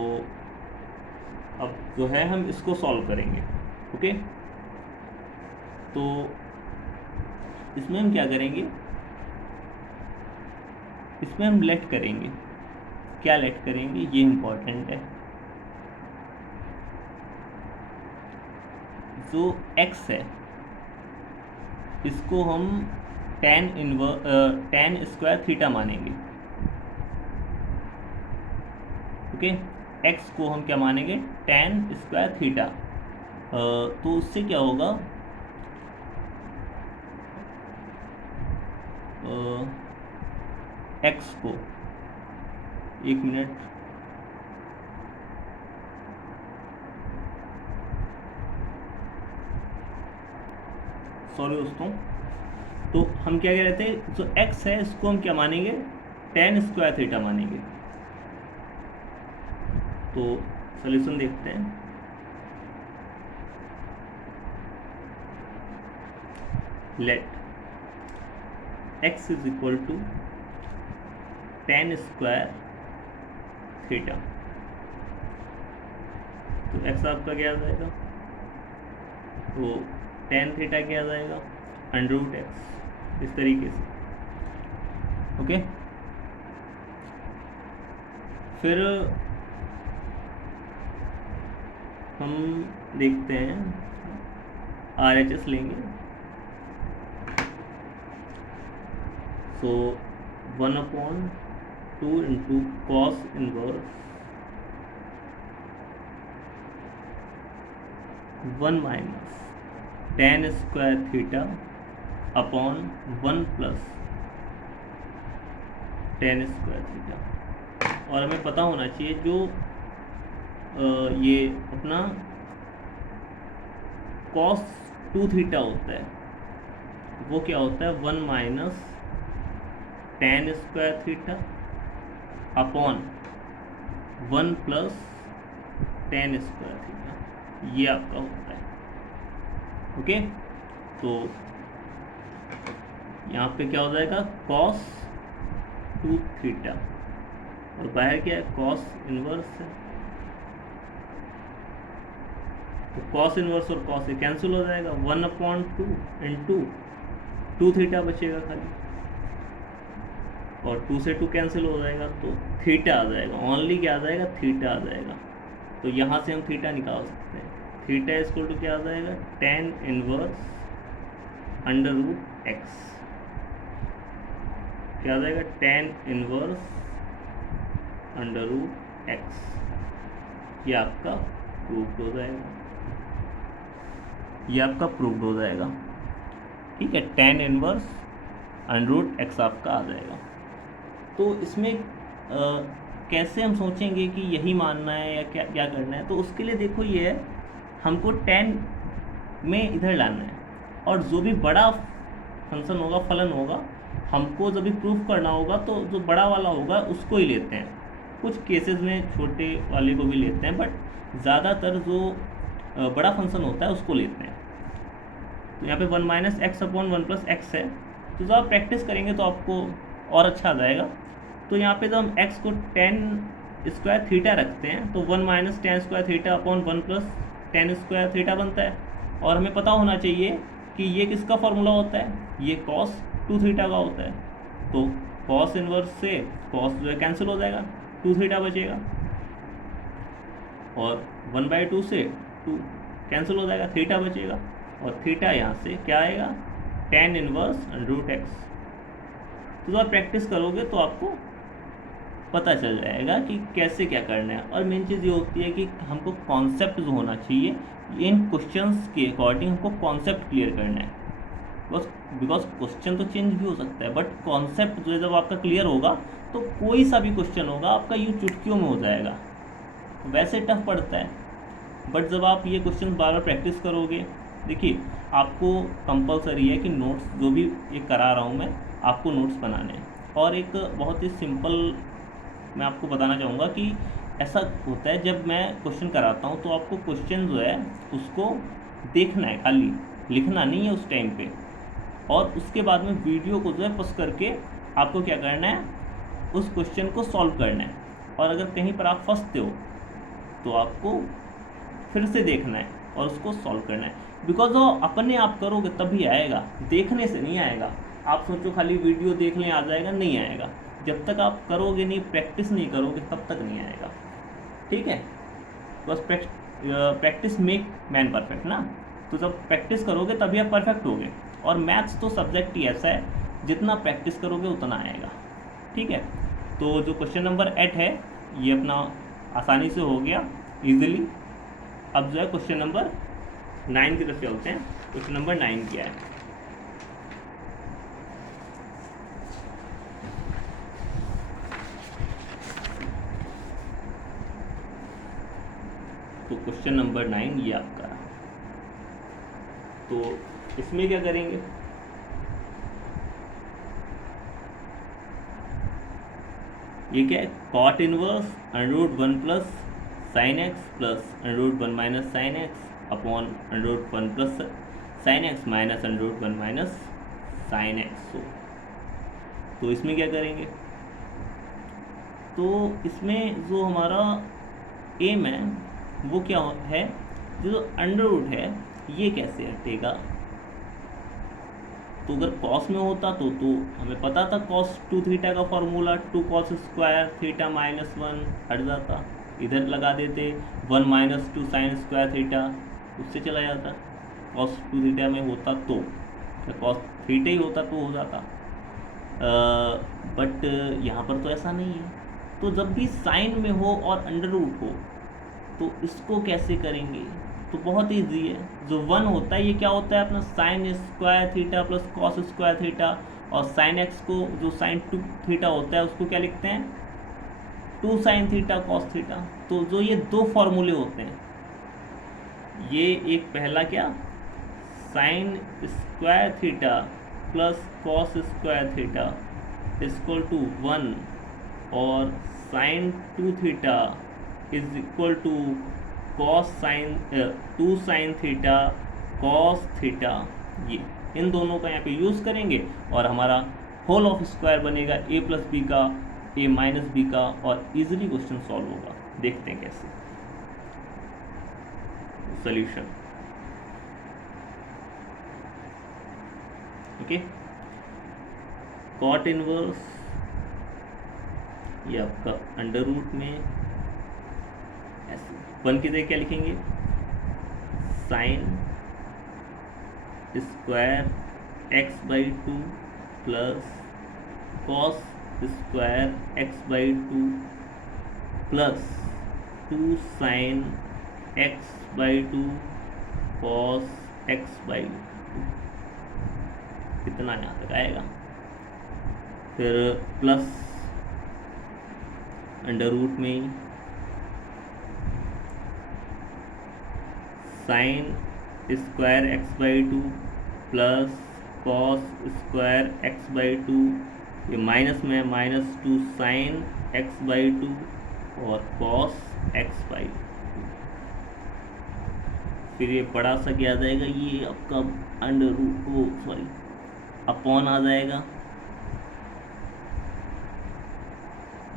अब जो है हम इसको सॉल्व करेंगे। ओके, तो इसमें हम क्या करेंगे, इसमें हम लेट करेंगे। क्या लेट करेंगे, ये इम्पोर्टेंट है। जो x है इसको हम tan स्क्वायर थीटा मानेंगे। ओके, x को हम क्या मानेंगे tan स्क्वायर थीटा। तो उससे क्या होगा, x को, एक मिनट, सॉरी दोस्तों, तो हम क्या कह रहे थे, जो x है इसको हम क्या मानेंगे tan स्क्वायर थीटा मानेंगे। तो सॉल्यूशन देखते हैं। Let x is equal to tan square theta. तो x आपका क्या आ जाएगा, तो tan थीटा क्या आ जाएगा √x, इस तरीके से। ओके, फिर हम देखते हैं RHS लेंगे। सो 1/2 into cos inverse 1 minus tan square theta upon 1 plus tan square theta. और हमें पता होना चाहिए जो ये अपना cos 2 थीटा होता है वो क्या होता है 1 minus tan square theta upon 1 plus ten square theta, ये आपका होता है। ओके, तो यहाँ पे क्या हो जाएगा, कॉस 2 थीटा, और बाहर क्या है, कॉस इनवर्स है, तो कॉस इनवर्स और कॉस से कैंसिल हो जाएगा, 1/2 इंटू 2 थीटा बचेगा खाली, और 2 से 2 कैंसिल हो जाएगा, तो थीटा आ जाएगा, ओनली क्या आ जाएगा, थीटा आ जाएगा। तो यहाँ से हम थीटा निकाल सकते हैं, थीटा इक्वल टू क्या आ जाएगा, tan inverse under root x, क्या आ जाएगा, tan inverse under root x, ये आपका प्रूव्ड हो जाएगा, ये आपका प्रूव्ड हो जाएगा। ठीक है, tan inverse under root x आपका आ जाएगा। तो इसमें कैसे हम सोचेंगे कि यही मानना है या क्या क्या करना है, तो उसके लिए देखो ये है, हमको tan में इधर लाना है, और जो भी बड़ा फंक्शन होगा, फलन होगा, हमको जब भी प्रूफ करना होगा तो जो बड़ा वाला होगा उसको ही लेते हैं, कुछ केसेस में छोटे वाले को भी लेते हैं, बट ज़्यादातर जो बड़ा फंक्शन होता है उसको लेते हैं। तो यहाँ पे 1 - x अपॉन 1 + x है, तो जब आप प्रैक्टिस करेंगे तो आपको और अच्छा आ जाएगा। तो यहाँ पे जब हम x को tan स्क्वायर थीटा रखते हैं तो 1 - tan square theta upon 1 + tan square theta बनता है, और हमें पता होना चाहिए कि ये किसका फॉर्मूला होता है, ये cos 2 थीटा का होता है। तो cos इनवर्स से cos जो है कैंसिल हो जाएगा, 2 थीटा बचेगा, और 1/2 से 2 कैंसिल हो जाएगा, थीटा बचेगा, और थीटा यहाँ से क्या आएगा, tan इनवर्स रूट एक्स। तो जब आप प्रैक्टिस करोगे तो आपको पता चल जाएगा कि कैसे क्या करना है। और मेन चीज़ ये होती है कि हमको कॉन्सेप्ट जो होना चाहिए, इन क्वेश्चंस के अकॉर्डिंग हमको कॉन्सेप्ट क्लियर करना है, बस, बिकॉज क्वेश्चन तो चेंज भी हो सकता है, बट कॉन्सेप्ट जो है जब आपका क्लियर होगा तो कोई सा भी क्वेश्चन होगा आपका यूँ चुटकियों में हो जाएगा। वैसे टफ पड़ता है, बट जब आप ये क्वेश्चन बार बार प्रैक्टिस करोगे, देखिए आपको कंपलसरी है कि नोट्स जो भी ये करा रहा हूँ मैं, आपको नोट्स बनाने हैं। और एक बहुत ही सिंपल मैं आपको बताना चाहूँगा कि ऐसा होता है जब मैं क्वेश्चन कराता हूँ तो आपको क्वेश्चन जो है उसको देखना है, खाली लिखना नहीं है उस टाइम पे, और उसके बाद में वीडियो को जो है पॉज करके आपको क्या करना है, उस क्वेश्चन को सॉल्व करना है। और अगर कहीं पर आप फंसते हो तो आपको फिर से देखना है और उसको सॉल्व करना है, बिकॉज वो अपने आप करोगे तभी आएगा, देखने से नहीं आएगा। आप सोचो खाली वीडियो देख लें आ जाएगा, नहीं आएगा। जब तक आप करोगे नहीं, प्रैक्टिस नहीं करोगे, तब तक नहीं आएगा। ठीक है, बस प्रैक्टिस मेक मैन परफेक्ट ना। तो जब प्रैक्टिस करोगे तभी आप परफेक्ट होगे, और मैथ्स तो सब्जेक्ट ही ऐसा है, जितना प्रैक्टिस करोगे उतना आएगा। ठीक है, तो जो क्वेश्चन नंबर 8 है ये अपना आसानी से हो गया इजीली। अब जो है क्वेश्चन नंबर 9 की तरफ चलते हैं। क्वेश्चन नंबर 9 क्या है, तो क्वेश्चन नंबर 9 ये आपका। तो इसमें क्या करेंगे, ये क्या है, cot inverse √1 + sin x plus √1 - sin x upon √1 + sin x minus √1 - sin x हो। तो इसमें क्या करेंगे, तो इसमें जो हमारा एम है वो क्या है, जो अंडर रूट है ये कैसे हटेगा। तो अगर कॉस में होता तो हमें पता था cos 2 थीटा का फॉर्मूला 2 cos स्क्वायर थीटा -1 हट जाता, इधर लगा देते 1 - 2 sin स्क्वायर थीटा, उससे चला जाता। cos 2 थीटा में होता तो cos थीटा ही होता तो हो जाता, बट यहाँ पर तो ऐसा नहीं है। तो जब भी साइन में हो और अंडर रूट हो तो इसको कैसे करेंगे, तो बहुत ईजी है। जो 1 होता है ये क्या होता है अपना sign square theta plus cos square theta, और साइन एक्स को जो साइन 2 थीटा होता है उसको क्या लिखते हैं, 2 sin थीटा कॉस थीटा। तो जो ये दो फॉर्मूले होते हैं, ये एक पहला क्या, sine square theta plus cos square theta equal to 1, और sine 2 theta is equal to cos sine 2 sine theta cos theta, ये इन दोनों का यहाँ पे यूज़ करेंगे और हमारा होल ऑफ स्क्वायर बनेगा a प्लस बी का, a माइनस बी का, और इजीली क्वेश्चन सॉल्व होगा। देखते हैं कैसे सॉल्यूशन। ओके, कॉट इनवर्स ये आपका अंडर रूट में ऐसे 1 की जगह क्या लिखेंगे, sine square x by 2 plus cos square x by 2 plus 2 sine x by 2 cos x by 2, कितना यहाँ तक आएगा। फिर प्लस अंडर रूट में sine square x by 2 plus cos square x by 2, ये माइनस में माइनस 2 साइन एक्स बाई 2 और cos x by 2। फिर ये बड़ा सा क्या आ जाएगा, ये आपका अंडर रूट को सॉरी अपॉन आ जाएगा।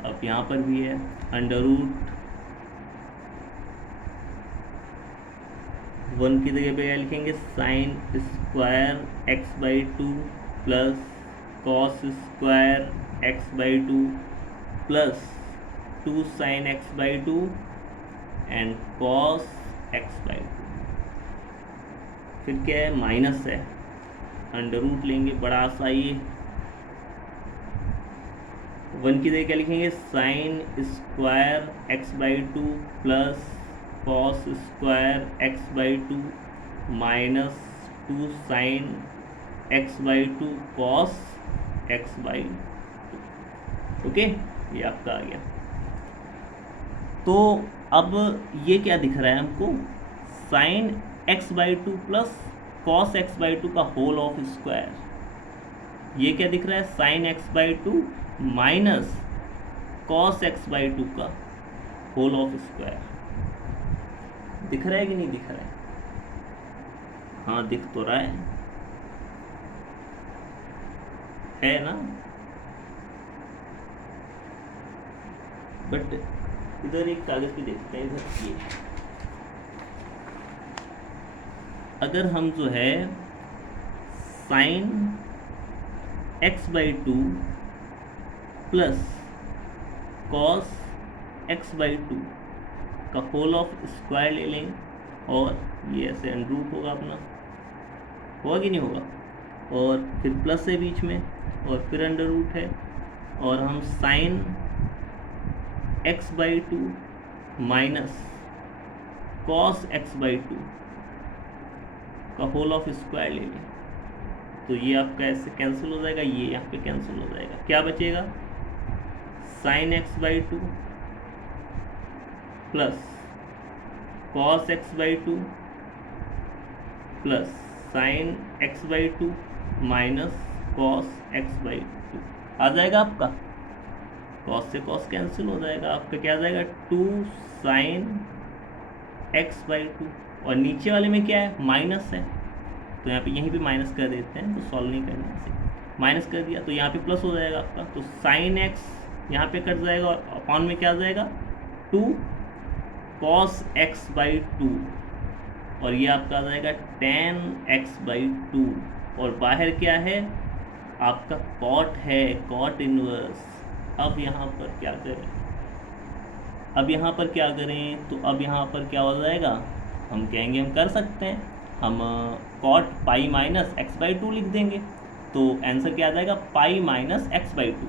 अब यहाँ पर भी है अंडर रूट 1 की जगह पे क्या लिखेंगे, sine square x by 2 plus cos square x by 2 plus 2 sine x by 2 and cos x by 2। फिर क्या है, माइनस है, अंडर रूट लेंगे बड़ा सा, ये 1 की जगह क्या लिखेंगे, sine square x by 2 plus cos square x by 2 minus 2 sine x by 2 cos x by 2। Okay, ये आपका आ गया। तो अब ये क्या दिख रहा है हमको, sine x by 2 plus cos x by 2 का होल ऑफ स्क्वायर। ये क्या दिख रहा है, sine x by 2 minus cos x by 2 का होल ऑफ स्क्वायर। दिख रहा है कि नहीं दिख रहा है, हाँ दिख तो रहा है ना। बट इधर एक कागज पे देखते हैं, इधर ये अगर हम जो है sine x by 2 plus cos x by 2 का होल ऑफ स्क्वायर ले लें और ये ऐसे अंडर रूट होगा अपना, होगा कि नहीं होगा, और फिर प्लस है बीच में और फिर अंडर रूट है, और हम sine x by 2 minus cos x by 2 का होल ऑफ स्क्वायर ले लें, तो ये आपका ऐसे कैंसिल हो जाएगा, ये यहाँ पे कैंसिल हो जाएगा। क्या बचेगा, sine x by 2 plus cos x by 2 plus sine x by 2 minus cos x by 2 आ जाएगा आपका। कॉस से कॉस कैंसिल हो जाएगा, आपका क्या आ जाएगा, 2 साइन एक्स बाई 2, और नीचे वाले में क्या है, माइनस है, तो यहाँ पे यहीं पे माइनस कर देते हैं, तो सॉल्व नहीं करना है, माइनस कर दिया तो यहाँ पे प्लस हो जाएगा आपका, तो साइन एक्स यहाँ पे कट जाएगा और अपॉन में क्या आ जाएगा, 2 कॉस एक्स बाई 2, और ये आपका आ जाएगा tan x बाई 2, और बाहर क्या है आपका कॉट है, कॉट इनवर्स। अब यहाँ पर क्या करें, अब यहाँ पर क्या करें, तो अब यहाँ पर क्या हो जाएगा, हम कहेंगे हम कर सकते हैं, हम cot pi minus x by 2 लिख देंगे, तो आंसर क्या आ जाएगा, पाई माइनस एक्स बाई 2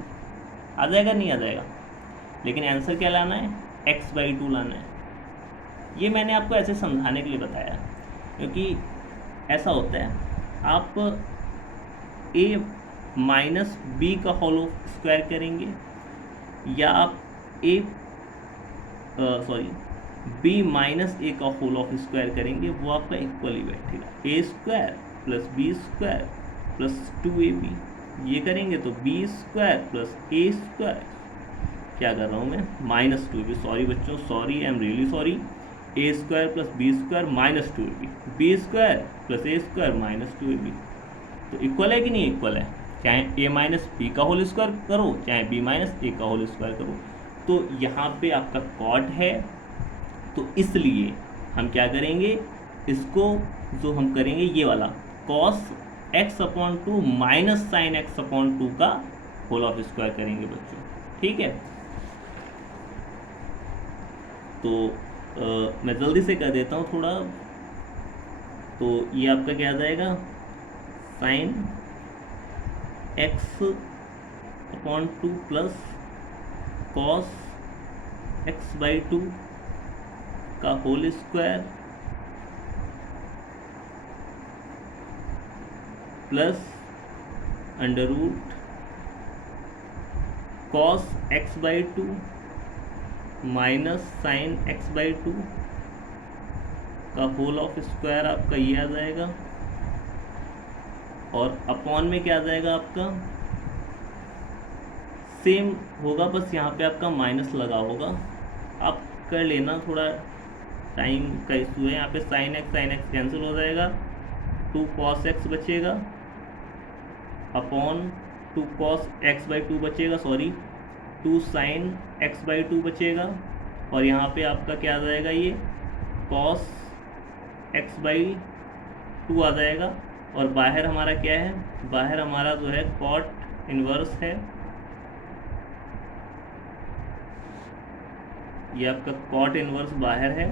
आ जाएगा, नहीं आ जाएगा, लेकिन आंसर क्या लाना है, एक्स बाई 2 लाना है। ये मैंने आपको ऐसे समझाने के लिए बताया, क्योंकि ऐसा होता है आप a माइनस बी का होल स्क्वायर करेंगे, या आप बी माइनस ए का होल ऑफ स्क्वायर करेंगे, वो आपका इक्वली बैठेगा, a square plus b square plus 2ab, ये करेंगे तो b square plus a square क्या कर रहा हूँ मैं, -2ab, सॉरी बच्चों, sorry, I am really sorry, a square plus b square -2ab, b square plus a square -2ab, तो इक्वल है कि नहीं इक्वल है, चाहे a माइनस बी का होल स्क्वायर करो चाहे b माइनस ए का होल स्क्वायर करो, तो यहाँ पे आपका कॉट है, तो इसलिए हम क्या करेंगे, इसको जो हम करेंगे ये वाला cos x/2 minus sine x/2 का होल ऑफ स्क्वायर करेंगे बच्चों, ठीक है। तो मैं जल्दी से कर देता हूँ थोड़ा, तो ये आपका क्या आ जाएगा, sign x/2 plus cos x/2 का whole square plus under root cos x/2 minus sine x/2 का होल ऑफ स्क्वायर आपका ये आ जाएगा, और अपॉन में क्या आ जाएगा आपका, सेम होगा, बस यहाँ पे आपका माइनस लगा होगा, आप कर लेना, थोड़ा टाइम का इशू है, यहाँ पे साइन x कैंसिल हो जाएगा, 2 cos x बचेगा अपॉन 2 cos x/2 बचेगा, सॉरी 2 साइन x/2 बचेगा, और यहाँ पे आपका क्या आ जाएगा, ये cos x/2 आ जाएगा, और बाहर हमारा क्या है, बाहर हमारा जो है कॉट इनवर्स है, ये आपका कॉट इनवर्स बाहर है,